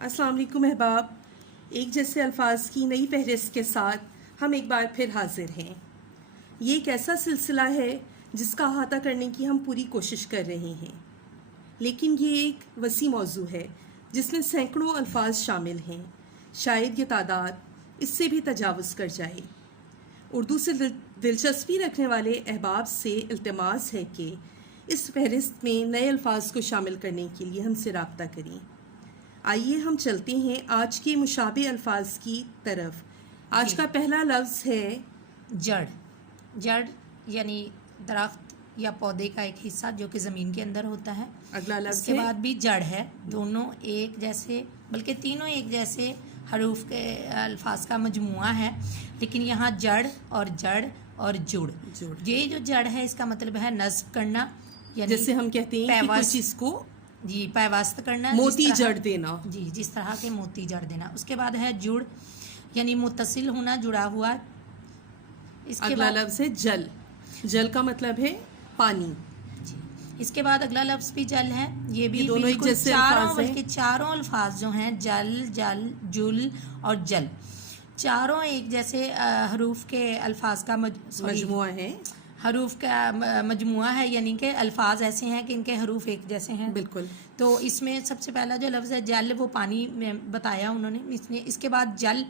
السلام علیکم احباب، ایک جیسے الفاظ کی نئی فہرست کے ساتھ ہم ایک بار پھر حاضر ہیں۔ یہ ایک ایسا سلسلہ ہے جس کا احاطہ کرنے کی ہم پوری کوشش کر رہے ہیں، لیکن یہ ایک وسیع موضوع ہے جس میں سینکڑوں الفاظ شامل ہیں۔ شاید یہ تعداد اس سے بھی تجاوز کر جائے۔ اردو سے دلچسپی رکھنے والے احباب سے التماس ہے کہ اس فہرست میں نئے الفاظ کو شامل کرنے کے لیے ہم سے رابطہ کریں۔ آئیے ہم چلتے ہیں آج کے مشابہ الفاظ کی طرف۔ آج کا پہلا لفظ ہے جڑ۔ جڑ یعنی درخت یا پودے کا ایک حصہ جو کہ زمین کے اندر ہوتا ہے۔ اگلا لفظ اس کے بعد بھی جڑ ہے، دونوں ایک جیسے بلکہ تینوں ایک جیسے حروف کے الفاظ کا مجموعہ ہے، لیکن یہاں جڑ اور جڑ اور جڑ۔ یہ جو جڑ ہے اس کا مطلب ہے نصب کرنا، یعنی جیسے ہم کہتے ہیں کہ کوئی چیز کو پیوست کرنا، موتی جڑ دینا۔ جی، جس طرح کے موتی جڑ دینا۔ اس کے بعد ہے جڑ یعنی متصل ہونا، جڑا ہوا۔ اس کے اگلا بعد لفظ ہے جل۔ جل کا مطلب ہے پانی۔ جی، اس کے بعد اگلا لفظ بھی جل ہے۔ یہ بھی دونوں ایک بالکل جیسے چاروں الفاظ ہیں۔ بلکہ چاروں الفاظ جو ہیں جل، جل، جل اور جل، چاروں ایک جیسے حروف کے الفاظ کا مجموعہ ہے۔ حروف کا مجموعہ ہے، یعنی کہ الفاظ ایسے ہیں کہ ان کے حروف ایک جیسے ہیں۔ بالکل۔ تو اس میں سب سے پہلا جو لفظ ہے جل، وہ پانی میں بتایا انہوں نے۔ اس کے بعد جل،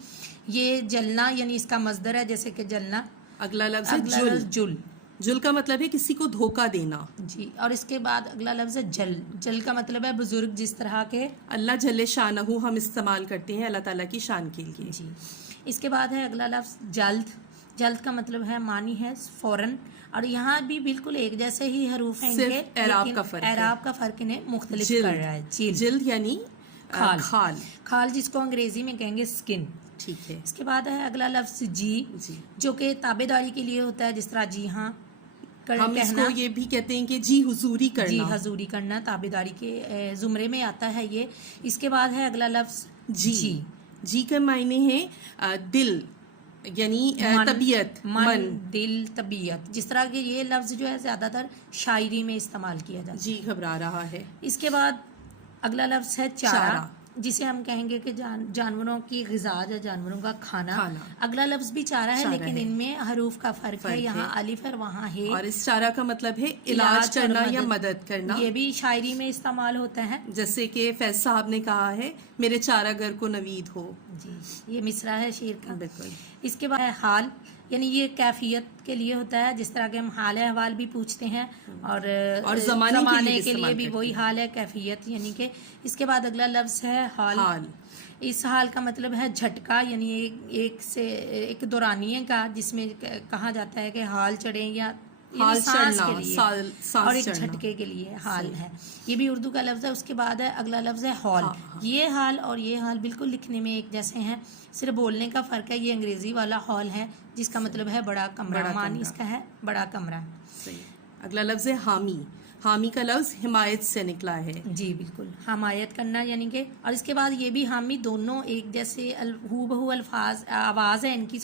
یہ جلنا یعنی اس کا مصدر ہے، جیسے کہ جلنا۔ اگلا لفظ ہے اگلا جل۔ لفظ جل۔ جل کا مطلب ہے کسی کو دھوکہ دینا۔ جی، اور اس کے بعد اگلا لفظ ہے جل۔ جل کا مطلب ہے بزرگ، جس طرح کے اللہ جل شانہ ہم استعمال کرتے ہیں اللہ تعالیٰ کی شان کے لیے۔ جی۔ اس کے بعد ہے اگلا لفظ جلد۔ جلد کا مطلب ہے معنی ہے فوراً، اور یہاں بھی بالکل ایک جیسے ہی حروف ہیں ان کے، صرف اعراب کا فرق ہے۔ اعراب کا فرق انہیں مختلف کر رہا ہے۔ جلد یعنی کھال۔ کھال جس کو انگریزی میں کہیں گے سکن۔ ٹھیک ہے۔ اس کے بعد ہے اگلا لفظ جی، جو کہ تابع داری کے لیے ہوتا ہے، جس طرح جی ہاں ہم اس کو یہ بھی کہتے ہیں کہ جی حضوری کرنا۔ جی حضوری کرنا تابع داری کے زمرے میں آتا ہے یہ۔ اس کے بعد ہے اگلا لفظ جی۔ جی کا معنی ہے دل، یعنی طبیعت، من، دل، طبیعت، جس طرح کہ یہ لفظ جو ہے زیادہ تر شاعری میں استعمال کیا جاتا ہے۔ جی گھبرا رہا ہے۔ اس کے بعد اگلا لفظ ہے چارہ، جسے ہم کہیں گے کہ جانوروں کی غذا یا جانوروں کا کھانا۔ اگلا لفظ بھی چارہ ہے، لیکن ان میں حروف کا فرق ہے، یہاں الف ہے وہاں ہے۔ اور اس چارہ کا مطلب ہے علاج کرنا یا مدد کرنا۔ یہ بھی شاعری میں استعمال ہوتا ہے، جیسے کہ فیض صاحب نے کہا ہے میرے چارہ گر کو نوید ہو۔ جی، یہ مصرع ہے شعر کا۔ بالکل۔ اس کے بعد ہے حال، یعنی یہ کیفیت کے لیے ہوتا ہے، جس طرح کہ ہم حال احوال بھی پوچھتے ہیں، اور زمانے کے لیے بھی وہی حال ہے، کیفیت یعنی کہ۔ اس کے بعد اگلا لفظ ہے حال۔ اس حال کا مطلب ہے جھٹکا، یعنی ایک دورانیے کا، جس میں کہا جاتا ہے کہ حال چڑھے یا سانس کے لیے، اور ایک جھٹکے کے لیے حال ہے۔ یہ بھی اردو کا لفظ ہے۔ اس کے بعد ہے اگلا لفظ ہے ہال۔ یہ حال اور یہ حال بالکل لکھنے میں ایک جیسے ہیں، صرف بولنے کا فرق ہے۔ یہ انگریزی والا ہال ہے، جس کا مطلب ہے بڑا کمرہ، معنی اس کا ہے بڑا کمرہ۔ اگلا لفظ ہے حامی۔ حامی کا لفظ حمایت سے نکلا ہے۔ جی بالکل، حمایت کرنا یعنی کہ۔ اور اس کے بعد یہ بھی حامی، دونوں ایک جیسے ہو بہو الفاظ، آواز ہے ان کی،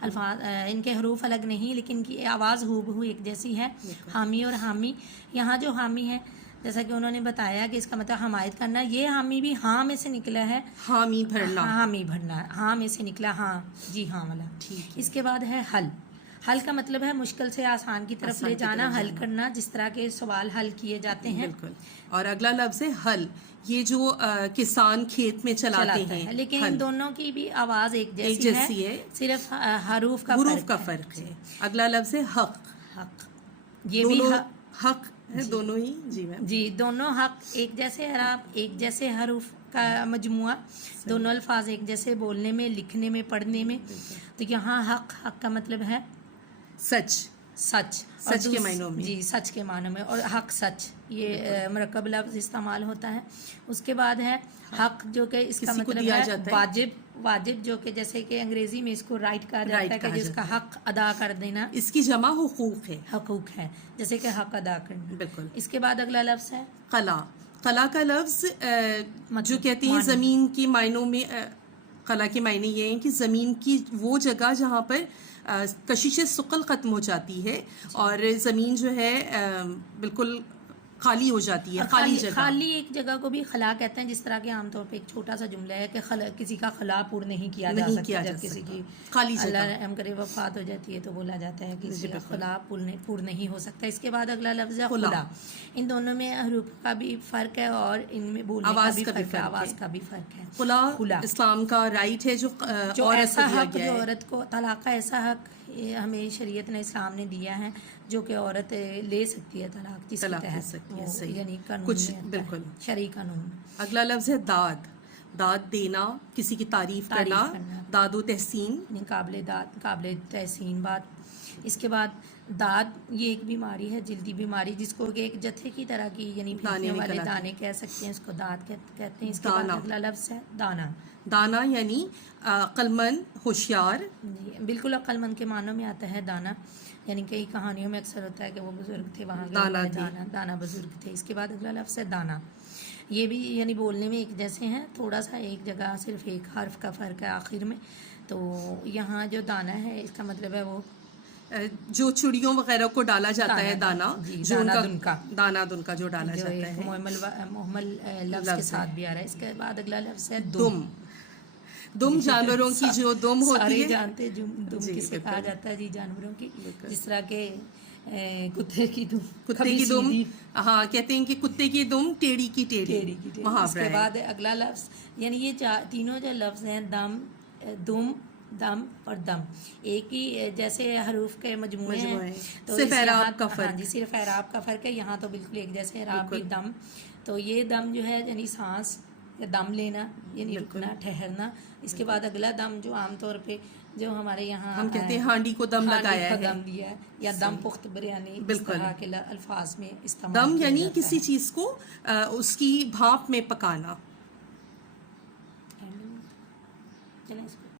الفاظ ان کے حروف الگ نہیں، لیکن ان کی آواز ہو بہو ایک جیسی ہے، حامی اور حامی۔ یہاں جو حامی ہے، جیسا کہ انہوں نے بتایا کہ اس کا مطلب حمایت کرنا، یہ حامی بھی ہاں میں سے نکلا ہے، حامی بھرنا۔ حامی بھرنا، ہاں میں سے نکلا، ہاں جی ہاں والا۔ اس کے بعد ہے حل۔ حل کا مطلب ہے مشکل سے آسان کی طرف لے جانا، حل کرنا، جس طرح کے سوال حل کیے جاتے ہیں۔ بالکل۔ اور اگلا لفظ ہے حل، یہ جو کسان کھیت میں چلاتے ہیں، لیکن ان دونوں کی بھی آواز ایک جیسی ہے، صرف حروف کا فرق ہے۔ اگلا لفظ ہے حق۔ حق، یہ بھی حق ہے، دونوں ہی۔ جی میم۔ جی، دونوں حق ایک جیسے اعراب، ایک جیسے حروف کا مجموعہ، دونوں الفاظ ایک جیسے بولنے میں، لکھنے میں، پڑھنے میں۔ تو یہاں حق کا مطلب ہے سچ۔ سچ کے معنوں میں۔ جی، سچ کے معنوں میں، اور حق سچ، یہ مرکب لفظ استعمال ہوتا ہے۔ اس کے بعد ہے حق، جو کہ اس کا مطلب ہے واجب۔ واجب جو کہ جیسے کہ انگریزی میں اس کو رائٹ کہا جاتا ہے، کہ جس کا حق ادا کر دینا۔ اس کی جمع حقوق ہے۔ حقوق ہے، جیسے کہ حق ادا کرنا۔ بالکل۔ اس کے بعد اگلا لفظ ہے قلع۔ قلع کا لفظ جو کہتے ہیں زمین کے معنوں میں، قلع کے معنی یہ ہیں کہ زمین کی وہ جگہ جہاں پر کشش ثقل ختم ہو جاتی ہے، اور زمین جو ہے بالکل خالی ہو جاتی ہے، اور خالی جگہ. خالی ایک جگہ کو بھی خلا کہتے ہیں، جس طرح کہ عام طور پہ ایک چھوٹا سا جملہ ہے کہ کسی کا خلا پر نہیں کیا جا سکتا. جب کسی کی خالی جگہ اللہ رحم کرے وفات ہو جاتی ہے تو بولا جاتا ہے کہ کسی کا خلا پر نہیں ہو سکتا. اس کے بعد اگلا لفظ ہے خلا. ان دونوں میں حروف کا بھی فرق ہے اور ان میں بولنے کا بھی فرق ہے، آواز کا بھی فرق ہے. خلا اسلام کا رائٹ ہے جو ایسا حق جو عورت کو، طلاق کا ایسا حق ہمیں شریعت نے، اسلام نے دیا ہے جو کہ عورت لے سکتی ہے طلاق، جس کے تحت یعنی قانون بالکل شرعی قانون. اگلا لفظ ہے داد. داد دینا، کسی کی تعریف کرنا، داد و تحسین، یعنی قابل تحسین بات. اس کے بعد داد یہ ایک بیماری ہے، جلدی بیماری، جس کو کہ ایک جتھے کی طرح کی یعنی پھینکنے والے دانے کہہ سکتے ہیں، اس کو داد کہتے ہیں. اس کے بعد اگلا لفظ ہے دانا. دانا یعنی عقلمند، ہوشیار. جی بالکل عقل مند کے معنوں میں آتا ہے دانا. یعنی کئی کہانیوں میں اکثر ہوتا ہے کہ وہ بزرگ تھے، وہاں دانا بزرگ تھے. اس کے بعد اگلا لفظ ہے دانا. یہ بھی یعنی بولنے میں ایک جیسے ہیں، تھوڑا سا ایک جگہ صرف ایک حرف کا فرق ہے آخر میں. تو یہاں جو دانا ہے اس کا مطلب ہے وہ جو چڑیوں وغیرہ کو ڈالا جاتا ہے دانا، دانا دن کا جو ڈالا جاتا ہے، محمل لفظ کے ساتھ بھی آ رہا ہے. اس کے بعد اگلا لفظ ہے دم جانوروں کی جو دم ہوتی ہے، سارے جانتے دم کسے کہا جاتا ہے. جی جانوروں کی، جس طرح کہ کتے کی دم، ہاں کہتے ہیں کہ کتے کی دم ٹیڑھی کی ٹیڑھی. اس کے بعد اگلا لفظ یعنی یہ تینوں جو لفظ ہیں دم، دم اور دم، ایک ہی جیسے حروف کے مجموعے ہیں. تو صرف اعراب کا فرق. ہاں جی صرف اعراب کا فرق ہے. یہاں تو بالکل ایک جیسے اعراب بھی دم. تو یہ دم جو ہے یعنی سانس یا دم لینا، یعنی رکنا، ٹھہرنا. اس کے بعد اگلا دم جو عام طور پہ جو ہمارے یہاں ہم کہتے ہیں ہانڈی کو دم لگایا ہے، دم دیا ہے، یا دم پخت بریانی، اس طرح کے الفاظ میں استعمال. دم یعنی کسی چیز کو اس کی بھاپ میں پکانا.